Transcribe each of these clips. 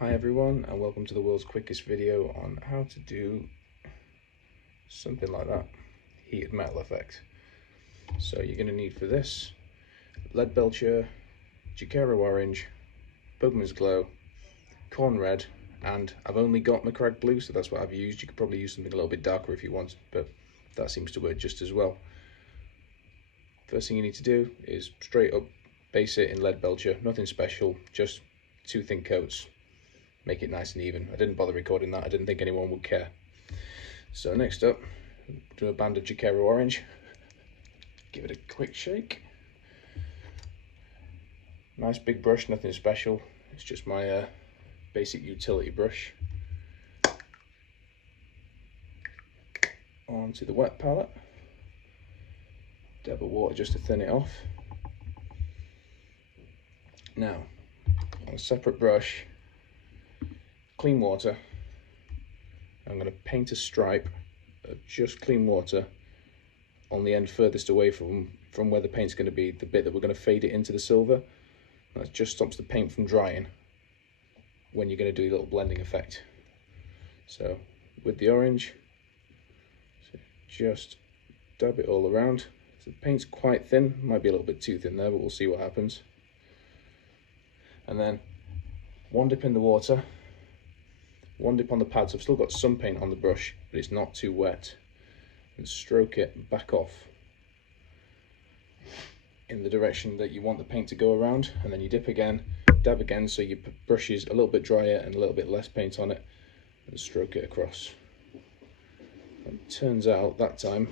Hi everyone, and welcome to the world's quickest video on how to do something like that, heated metal effect. So you're going to need for this Leadbelcher, Jacaro Orange, Bugman's Glow, Corn Red, and I've only got Macragge Blue, so that's what I've used. You could probably use something a little bit darker if you want, but that seems to work just as well. First thing you need to do is straight up base it in Leadbelcher, nothing special, just 2 thin coats. Make it nice and even. I didn't bother recording that, I didn't think anyone would care. So next up, do a band of Jacaro Orange. Give it a quick shake. Nice big brush, nothing special. It's just my basic utility brush. Onto the wet palette. Dab of water just to thin it off. Now, on a separate brush, clean water. I'm going to paint a stripe of just clean water on the end furthest away from where the paint's going to be, the bit that we're going to fade it into the silver. That just stops the paint from drying when you're going to do a little blending effect. So with the orange, so just dab it all around. So the paint's quite thin, might be a little bit too thin there, but we'll see what happens. And then one dip in the water, one dip on the pad, so I've still got some paint on the brush, but it's not too wet, and stroke it back off in the direction that you want the paint to go around, and then you dip again, dab again, so your brush is a little bit drier and a little bit less paint on it, and stroke it across. And it turns out that time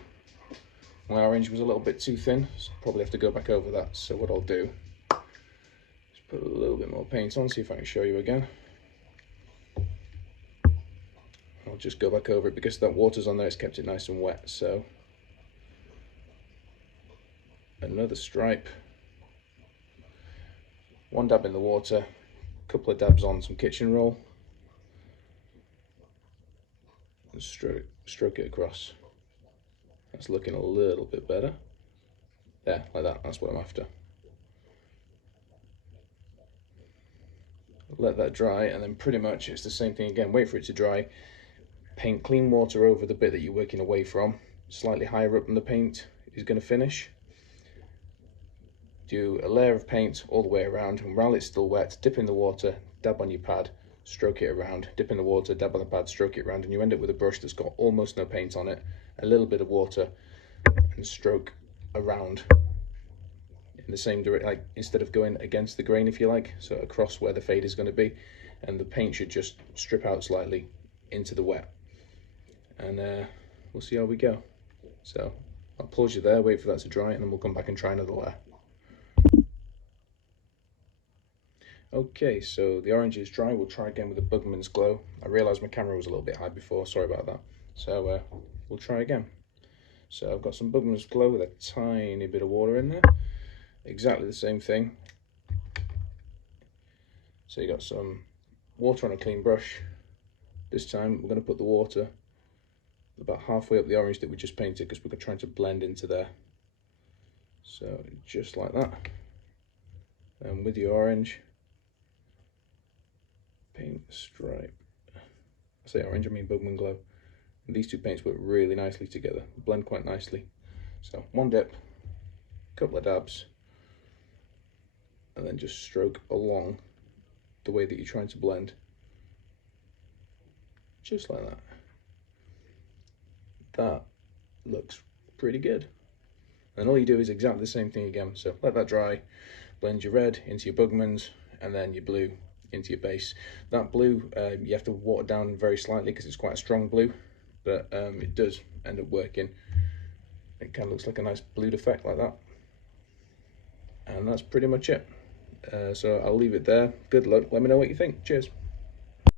my orange was a little bit too thin, so I'll probably have to go back over that. So what I'll do is put a little bit more paint on, see if I can show you again. I'll just go back over it because that water's on there, it's kept it nice and wet. So another stripe, one dab in the water, a couple of dabs on some kitchen roll, and stroke it across. That's looking a little bit better. There, like that, that's what I'm after. Let that dry, and then pretty much it's the same thing again. Wait for it to dry, paint clean water over the bit that you're working away from, slightly higher up than the paint is going to finish. Do a layer of paint all the way around, and while it's still wet, dip in the water, dab on your pad, stroke it around, dip in the water, dab on the pad, stroke it around, and you end up with a brush that's got almost no paint on it, a little bit of water, and stroke around in the same direction, like instead of going against the grain, if you like, so across where the fade is going to be, and the paint should just strip out slightly into the wet, and we'll see how we go. So I'll pause you there, wait for that to dry, and then we'll come back and try another layer. Okay, so the orange is dry. We'll try again with the Bugman's Glow. I realised my camera was a little bit high before, sorry about that. So we'll try again. So I've got some Bugman's Glow with a tiny bit of water in there. Exactly the same thing. So you got some water on a clean brush. This time we're going to put the water about halfway up the orange that we just painted, because we're trying to blend into there. So just like that. And with your orange, paint a stripe. I say orange, I mean Bugman Glow. And these two paints work really nicely together, blend quite nicely. So one dip, a couple of dabs, and then just stroke along the way that you're trying to blend. Just like that. That looks pretty good. And all you do is exactly the same thing again. So let that dry, blend your red into your Bugmans, and then your blue into your base. That blue, you have to water down very slightly because it's quite a strong blue, but it does end up working. It kind of looks like a nice blued effect like that. And that's pretty much it. So I'll leave it there. Good luck. Let me know what you think. Cheers.